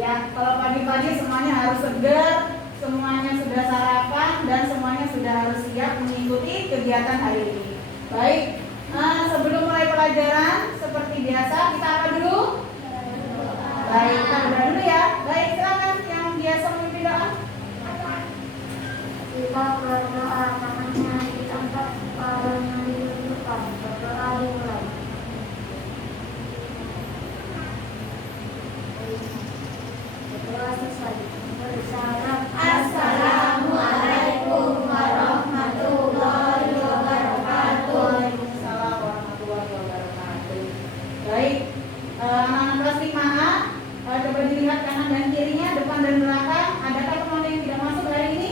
Ya, kalau pagi-pagi semuanya harus segar, semuanya sudah sarapan, dan semuanya sudah harus siap mengikuti kegiatan hari ini. Baik, sebelum mulai pelajaran, seperti biasa, kita apa dulu? Baik, kita berdoa dulu ya. Baik, silakan yang biasa memimpin doa. Kita berdoa tangannya diangkat, kepalanya ditundukkan, berdoa dimulai. Berdoa selesai. Bersalam. Assalamualaikum warahmatullahi wabarakatuh. Waalaikumsalam warahmatullahi wabarakatuh. Baik, anak-anak kelas 5A, coba dilihat kanan dan kirinya, depan dan belakang. Adakah teman yang tidak masuk hari ini?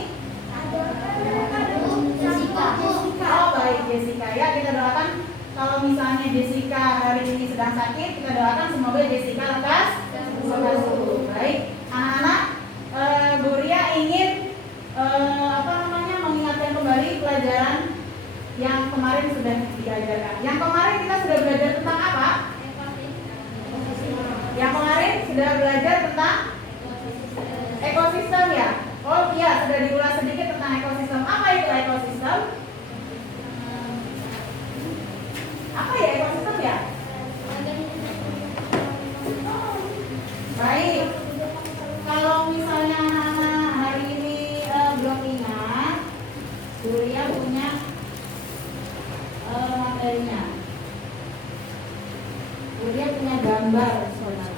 Jessica. Oh baik, Jessica ya, kita doakan kalau misalnya Jessica hari ini sedang sakit, kita doakan semoga Jessica lekas sembuh. Baik, anak-anak, Bu Ria ingin mengingatkan kembali pelajaran yang kemarin sudah diajarkan. Yang kemarin kita sudah belajar tentang apa? Yang kemarin sudah belajar tentang ekosistem ya. Oh iya, sudah diulas sedikit tentang ekosistem. Apa itu ekosistem? Apa ya ekosistem ya? Baik. Kalau misalnya anak-anak hari ini belum ingat, Bu Ria punya materinya. Bu Ria punya gambar sebenarnya.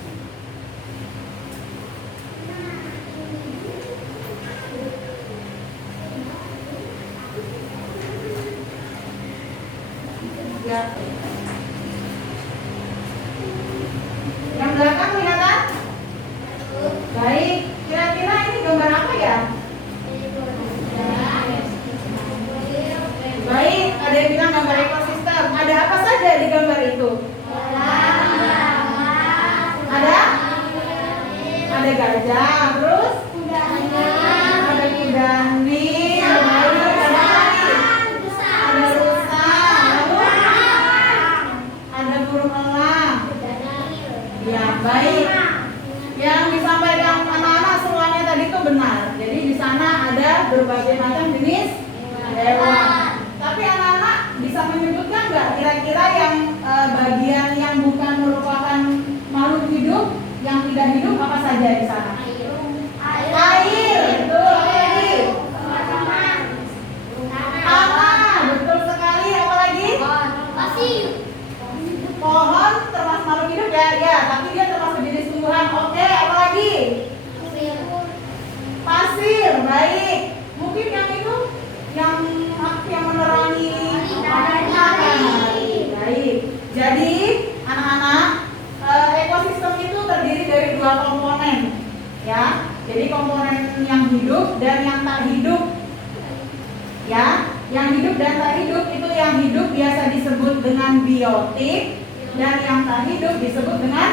Ya. Yang belakang kelihatan? Baik, kira-kira ini gambar apa ya? Baik, ada yang bilang gambar ekosistem. Ada apa saja di gambar itu? Ada gajah, terus ada kuda nil, ada rusa, lalu ada burung elang. Ya, baik. Yang disampaikan anak-anak semuanya tadi itu benar. Jadi di sana ada berbagai macam jenis hewan. Tapi anak-anak bisa menyebutkan nggak kira-kira yang bagian yang bukan merupakan makhluk hidup, yang tidak hidup apa saja di sana? Air, betul. Apa lagi? Tanah, betul sekali. Apa lagi? Pohon termasuk makhluk hidup ya, ya. Tapi dia termasuk jenis tumbuhan. Oke, apa lagi? Pasir, baik. Mungkin yang itu yang menerangi matahari. Baik. Jadi anak-anak, ekosistem itu terdiri dari dua komponen, ya. Jadi komponen yang hidup dan yang tak hidup, ya. Yang hidup dan tak hidup itu yang hidup biasa disebut dengan biotik dan yang tak hidup disebut dengan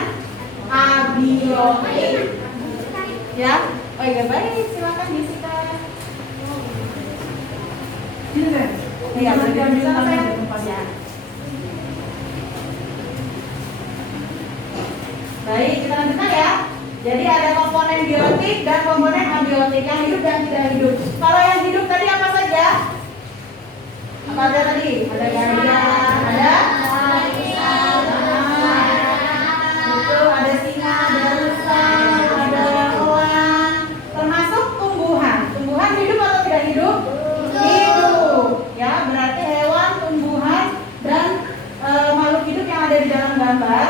abiotik, ya. Oh iya baik, silakan Jessica. Iya, bisa saya tempatnya. Baik, kita lanjutkan ya. Jadi ada komponen biotik dan komponen abiotik, yang hidup dan tidak hidup. Kalau yang hidup tadi apa saja? Apa ada tadi? Ada gajah, ada betul, ada singa, ada rusa, ada elang, termasuk tumbuhan. Tumbuhan hidup atau tidak hidup? Hidup. Ya, berarti hewan, tumbuhan, dan makhluk hidup yang ada di dalam gambar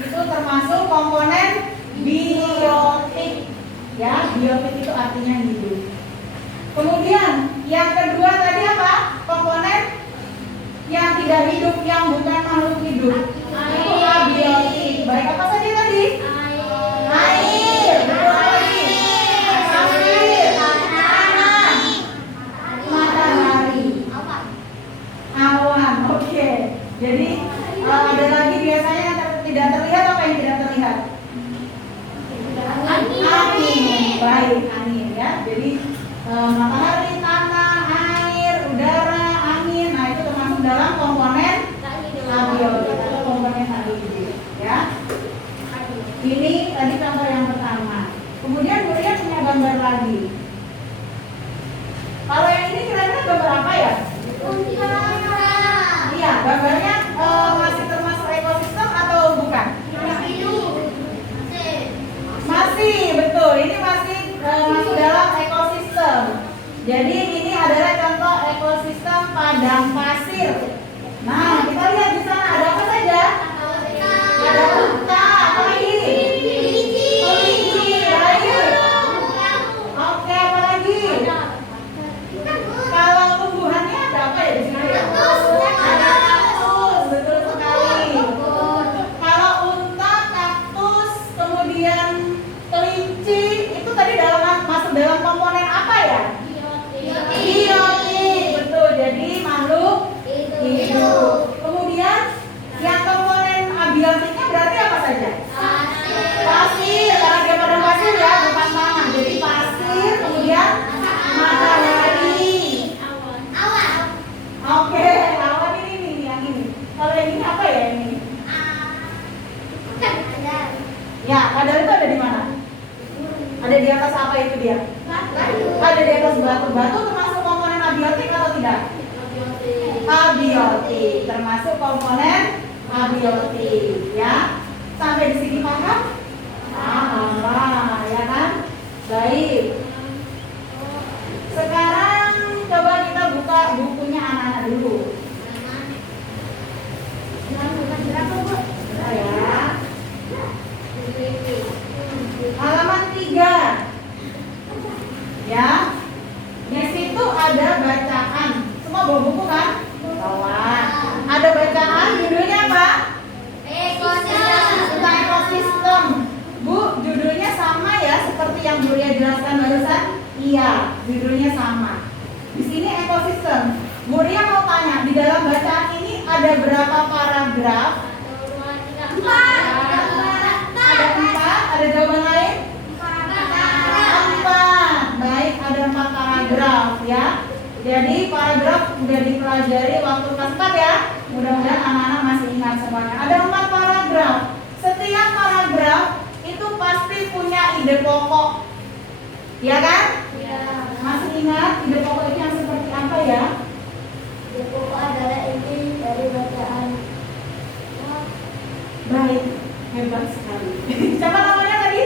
itu termasuk komponen biotik. Ya, biotik itu artinya hidup. Kemudian yang kedua tadi apa? Komponen yang tidak hidup, yang bukan makhluk hidup. Itu abiotik. Baik, apa saja tadi? Air. Betul lagi. Pasir. Tanah. Matahari. Awan. Oke. Jadi ada lagi biasanya yang tidak terlihat, apa yang tidak terlihat? Angin. Baik, angin ya. Jadi matahari, tanah, air, udara, angin. Nah, itu termasuk dalam komponen abiotik atau komponen tak hidup, ya. Ini tadi contoh yang pertama. Kemudian gurunya punya gambar lagi. Kalau yang ini kira-kira gambar apa ya? Iya, gambarnya masih termasuk ekosistem atau bukan? Masih, betul. Ini masih masuk dalam ekosistem. Jadi ini adalah contoh ekosistem padang pasir. Nah, kita lihat di sana ada apa saja? Ada unta, apa lagi? Kelinci, baik. Oke, apa lagi? Kalau tumbuhannya ada apa ya di sini? Ada kaktus, betul sekali. Kalau unta, kaktus, kemudian kelinci, itu tadi masuk dalam komponen apa ya? Bioti, betul. Jadi makhluk hidup. Kemudian yang komponen abiotiknya berarti apa saja? Pasir, karena dia padang pasir ya, bukan tanah. Jadi pasir, kemudian matahari. Oke, awan ini nih, yang ini. Kalau yang ini apa ya ini? Ya, kadar itu ada di mana? Ada di atas apa itu dia? Ada di atas batu. Batu termasuk komponen abiotik atau tidak? Abiotik, termasuk komponen abiotik, ya. Sampai di sini paham? Paham, ya kan? Baik. Sekarang coba kita buka bukunya anak-anak dulu. Ya. Halaman 3. Ya. Di situ ada bacaan. Semua bawa buku kan? Bawa. Ada bacaan, judulnya apa? Tentang ekosistem. Bu, judulnya sama ya seperti yang Bu Ria jelaskan barusan? Iya, judulnya sama. Di sini ekosistem. Bu Ria mau tanya, di dalam bacaan ini ada berapa paragraf? 4. Ada 4, ada jawaban lain? 4. Baik, ada 4 paragraf ya. Jadi paragraf sudah dipelajari waktu kelas 4 ya. Mudah-mudahan anak-anak masih ingat semuanya. Ada 4 paragraf. Setiap paragraf itu pasti punya ide pokok. Ya kan? Masih ingat ide pokok itu yang seperti apa ya? Ide pokok adalah inti dari bacaan. Baik, hebat sekali. Siapa namanya tadi?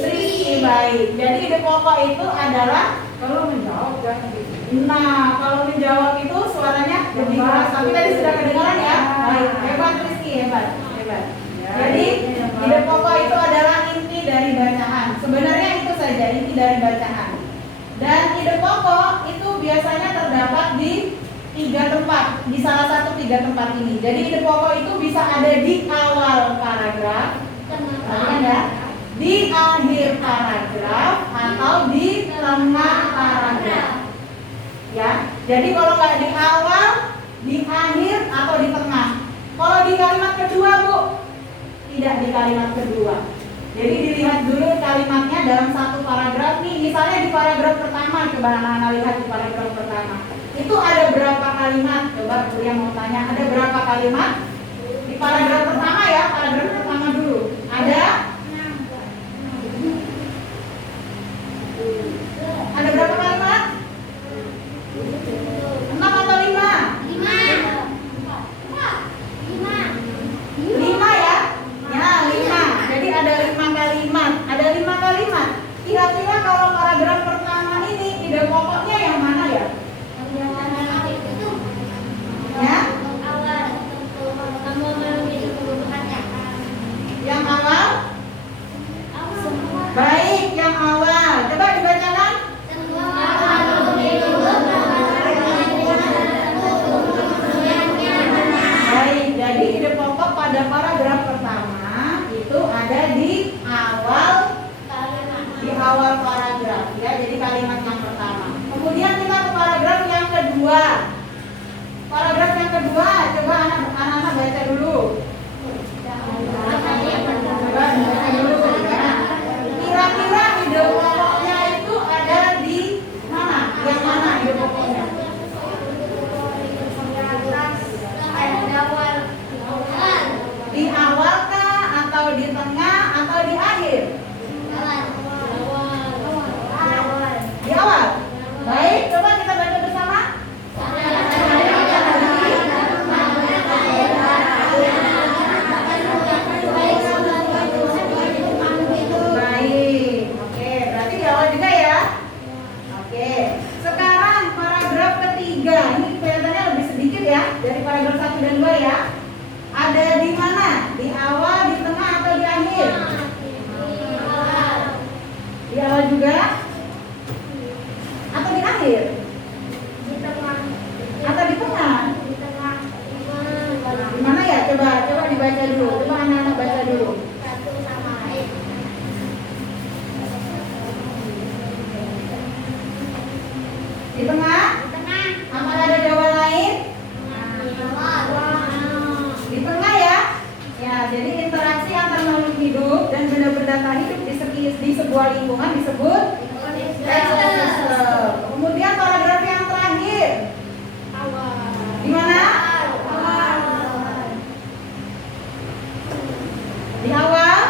Sri. Baik. Jadi ide pokok itu adalah kalau menjawab jangan gitu. Nah, kalau menjawab itu suaranya lebih keras. Tapi tadi sudah kedengaran ya. Baik, hebat Rizky, hebat. Jadi ide pokok itu adalah inti dari bacaan. Sebenarnya itu saja inti dari bacaan. Dan ide pokok itu biasanya terdapat di 3 tempat, di salah satu 3 tempat ini. Jadi ide pokok itu bisa ada di awal paragraf, ya, di akhir paragraf, atau di tengah paragraf. Ya, jadi kalau nggak di awal, di akhir, atau di tengah. Kalau di kalimat kedua, Bu, tidak di kalimat kedua. Jadi dilihat dulu kalimatnya dalam satu paragraf nih. Misalnya di paragraf pertama, coba anak-anak lihat di paragraf pertama. Itu ada berapa kalimat? Coba Bu yang mau tanya, ada berapa kalimat? Di paragraf pertama ya, paragraf pertama dulu. Ada? Ada berapa kalimat? 6 atau 5? 5 ya? Ya, 5. Jadi ada 5 kalimat. Ada 5 kalimat. Kira-kira kalau paragraf pertama ini ide pokoknya yang mana ya? Ya? Yang awal? Baik, yang awal. Coba dibacakan. Baik, jadi ide pokok pada paragraf pertama itu ada di awal paragraf ya. Jadi kalimat yang pertama. Kemudian Di tengah? Apa ada jawaban lain? Di tengah ya? Ya, jadi interaksi antar makhluk hidup dan benda-benda tak hidup di sebuah lingkungan disebut ekosistem. Kemudian paragraf yang terakhir. Di mana? Di awal?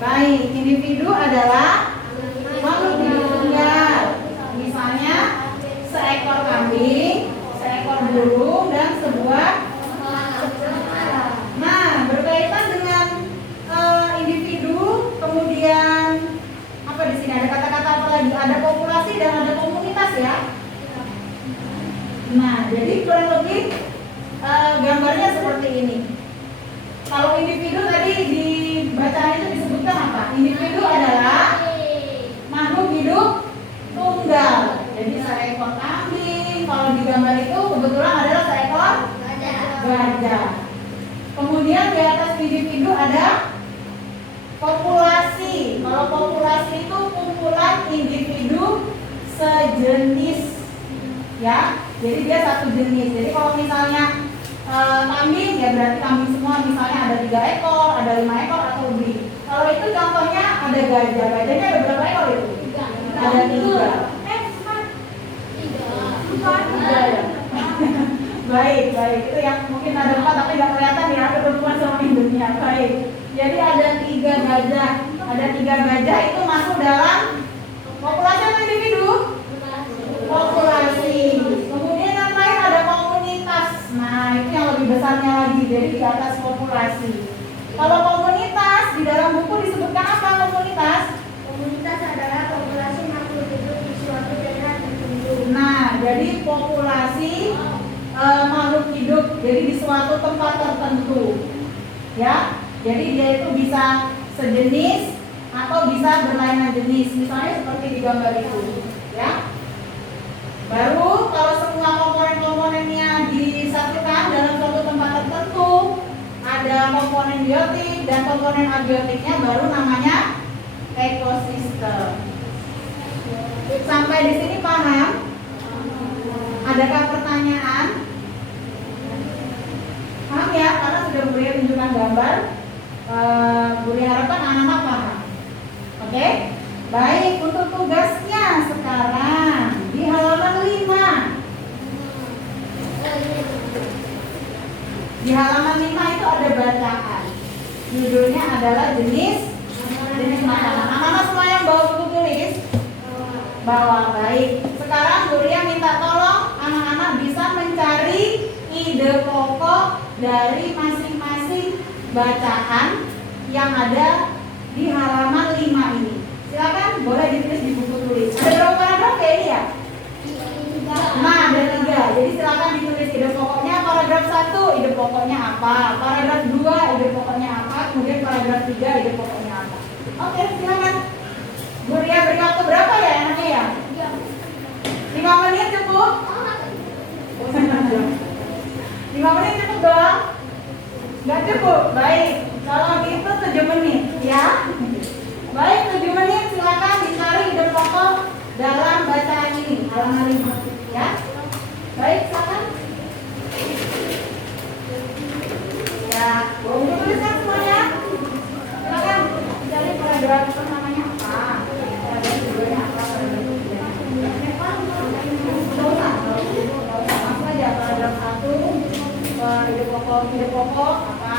Baik, individu adalah makhluk hidup tunggal. Misalnya seekor kambing, seekor burung, dan sebuah. Nah, berkaitan dengan individu, kemudian apa di sini ada kata-kata apa lagi? Ada populasi dan ada komunitas ya. Nah, jadi kurang lebih gambarnya seperti ini. Kalau individu tadi di bacaan itu disebutkan apa? Individu adalah makhluk hidup tunggal. Jadi seekor kambing, kalau di gambar itu kebetulan adalah seekor gajah. Kemudian di atas individu ada populasi. Kalau populasi itu kumpulan individu sejenis, ya. Jadi dia satu jenis. Jadi kalau misalnya kambing, ya berarti kambing semua. Misalnya ada 3 ekor, ada 5 ekor atau lebih. Kalau itu contohnya ada gajah. Gajahnya ada berapa ekor itu? Ada 3. Ya. Baik, itu yang mungkin ada 4 tapi nggak kelihatan ya ketentuan sama induknya. Baik, jadi ada 3 gajah, itu masuk dalam populasi atau individu? Populasi. Kemudian yang lain ada komunitas. Nah, itu yang lebih besarnya lagi, jadi di atas populasi. Kalau komunitas di dalam buku disebutkan apa komunitas? Komunitas adalah populasi makhluk hidup di suatu daerah tertentu. Nah, jadi populasi makhluk hidup jadi di suatu tempat tertentu, ya. Jadi dia itu bisa sejenis atau bisa berlainan jenis, misalnya seperti di gambar itu, ya. Baru kalau semua komponen-komponennya disatukan dalam suatu tempat tertentu, ada komponen biotik dan komponen abiotiknya, baru namanya ekosistem. Sampai di sini paham? Adakah pertanyaan? Paham ya? Karena sudah Buya tunjukkan gambar. Buya harapkan anak-anak paham. Oke? Baik, untuk tugasnya sekarang di halaman 5. Di halaman 5 itu ada bacaan. Judulnya adalah jenis makanan. Anak-anak semua yang bawa buku tulis? Bawa. Baik. Sekarang Buya minta tolong anak-anak bisa mencari ide pokok dari masing-masing bacaan yang ada di halaman 5 ini. Silakan, boleh ditulis di buku tulis. Ada berapa paragraf ya ini ya? Nah, ada 3. Jadi silakan ditulis ide pokoknya. Paragraf 1 ide pokoknya apa? Paragraf 2 ide pokoknya apa? Kemudian paragraf 3 ide pokoknya apa? Oke, silakan. Buya beri waktu berapa ya enaknya ya? 5 menit cukup? 5 menit cukup dong? Nggak cukup? Baik, kalau gitu 7 menit ya. Baik, 7 menit silakan dicari ide pokok dalam bacaan ini, halaman 5 ya. Baik, silakan. Ya, buku tuliskan semuanya. Silakan dicari paragraf pertamanya apa? Paragraf keduanya apa? Langsung aja paragraf 1 ide pokok apa?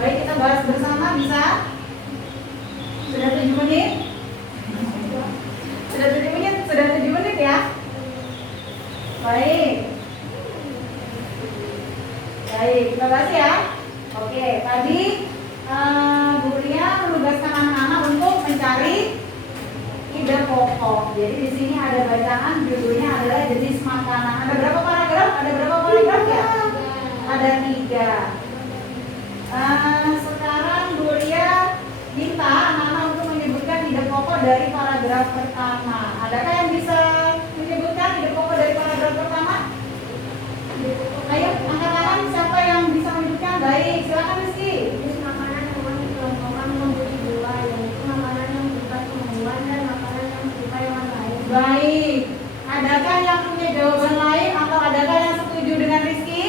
Baik, kita bahas bersama bisa? Sudah 7 menit? Sudah 7 menit? Sudah 7 menit ya? Baik. Baik, terima kasih ya. Oke, tadi Bu Ria menugaskan anak-anak untuk mencari ide pokok. Jadi di sini ada bacaan, judulnya adalah jenis makanan. Ada berapa paragraf? Ada berapa paragraf ya? Ada 3. Sekarang Bu Ria minta anak-anak untuk menyebutkan ide pokok dari paragraf pertama. Adakah yang bisa menyebutkan ide pokok dari paragraf pertama? Ayo, angkat tangan siapa yang bisa menyebutkan? Baik, silakan Rizky. Jenis makanan yang dikelompokkan menjadi 2, yaitu makanan yang berupa tumbuhan dan makanan yang berupa hewan lain. Baik, adakah yang punya jawaban lain atau adakah yang setuju dengan Rizky?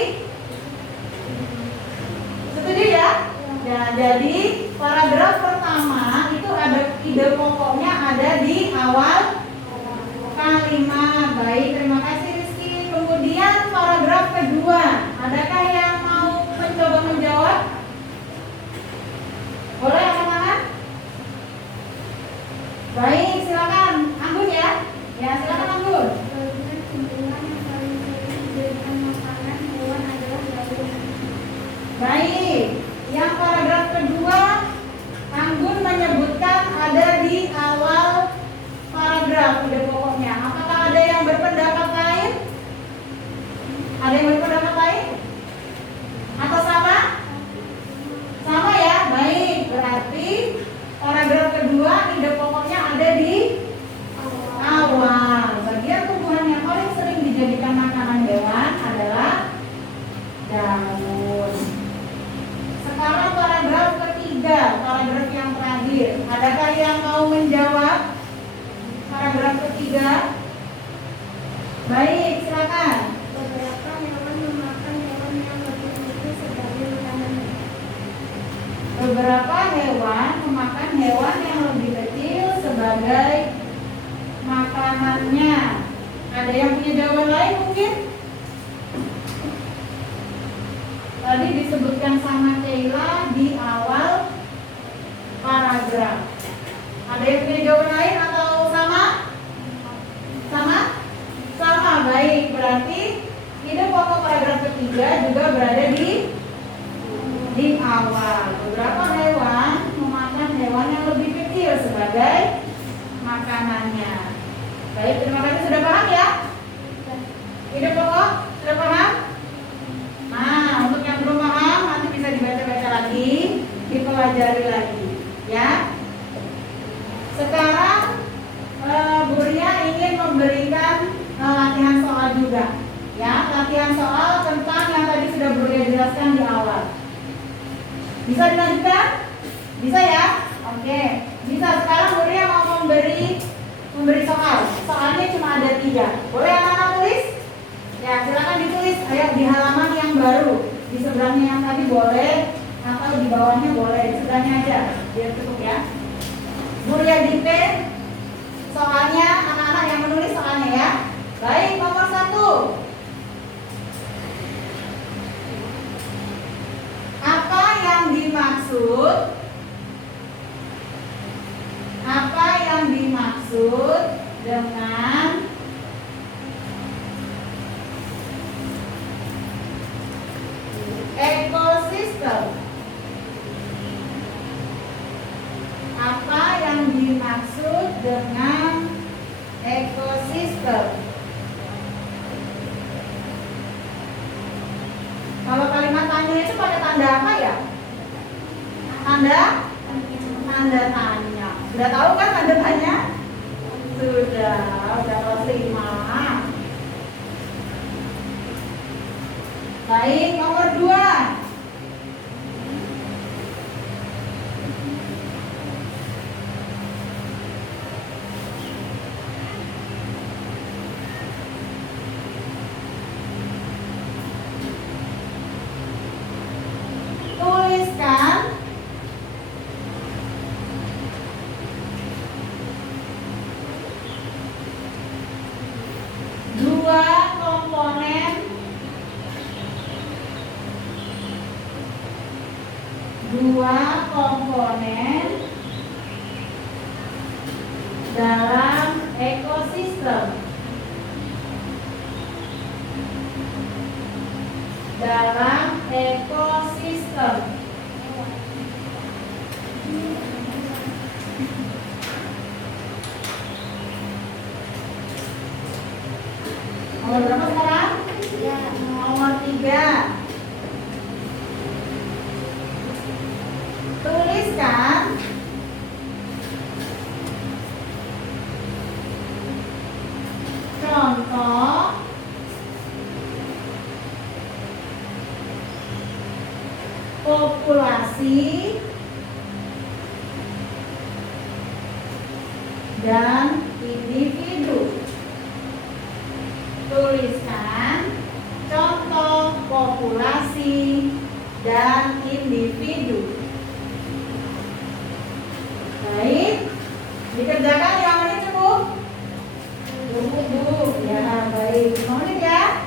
Setuju ya? Ya, jadi paragraf pertama itu ada ide pokoknya ada di awal kalimat. Baik, terima kasih Rizky. Kemudian paragraf kedua, adakah yang mau mencoba menjawab? Boleh angkat tangan? Baik, silakan Anggun ya. Ya, silakan Anggun. Selanjutnya, tumbuhan yang paling sering dijadikan makanan hewan adalah daun. Baik, yang paragraf kedua Anggun menyebutkan ada di awal paragraf ide pokoknya. Apakah ada yang berpendapat lain? Ada yang berpendapat lain? Atau sama? Sama ya? Baik, berarti paragraf kedua ide pokoknya ada di awal. Bagian tumbuhan yang paling sering dijadikan makanan hewan adalah daun. Sekarang paragraf ketiga, paragraf yang terakhir. Adakah yang mau menjawab paragraf ketiga? Baik, silakan. Beberapa hewan memakan hewan yang lebih kecil sebagai makanannya. Beberapa hewan memakan hewan yang lebih kecil sebagai makanannya. Ada yang punya jawaban lain mungkin? Tadi disebutkan sama Sheila di awal paragraf. Ada yang punya jawaban lain atau sama? Sama? Sama, baik. Berarti ide pokok paragraf ketiga juga berada di awal. Beberapa hewan memakan hewan yang lebih kecil sebagai makanannya. Baik, terima kasih. Sudah paham ya? Ide pokok? Sudah paham? Nah, untuk yang belum paham nanti bisa dibaca-baca lagi, dipelajari lagi, ya. Sekarang Bu Ria ingin memberikan latihan soal juga, ya. Latihan soal tentang yang tadi sudah Bu Ria jelaskan di awal. Bisa dilanjutkan? Bisa ya? Oke, bisa. Sekarang Bu Ria mau memberi soal. Soalnya cuma ada 3. Boleh anak-anak tulis? Ya, silakan ditulis. Ayo di halaman yang baru. Di seberangnya yang tadi boleh, atau di bawahnya boleh. Di sebelahnya aja, biar cukup ya. Bu Ria dikte soalnya, anak-anak yang menulis soalnya ya. Baik, nomor 1. Apa yang dimaksud? Apa yang dimaksud dengan ekosistem? Apa yang dimaksud dengan ekosistem? tanya itu pakai tanda apa ya? Tanda tanya. Sudah tahu kan tanda tanya? Sudah kelas 5. Baik, nomor 2. Tuliskan dua komponen dalam ekosistem. Nomor berapa sekarang? Nomor 3. Tuliskan contoh populasi dan individu. Tuliskan contoh populasi dan individu. Baik, dikerjakan yang menit cukup? Cukup, Bu. Ya, baik. 5 menit ya.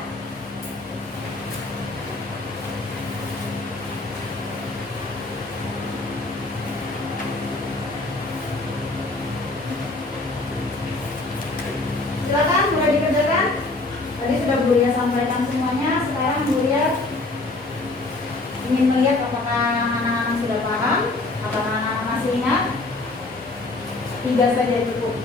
Silakan mulai dikerjakan. Tadi sudah Bu Ria sampaikan semuanya. Sekarang Bu Ria ingin melihat apakah anak-anak sudah paham, apakah anak-anak masih ingat. 3 saja cukup.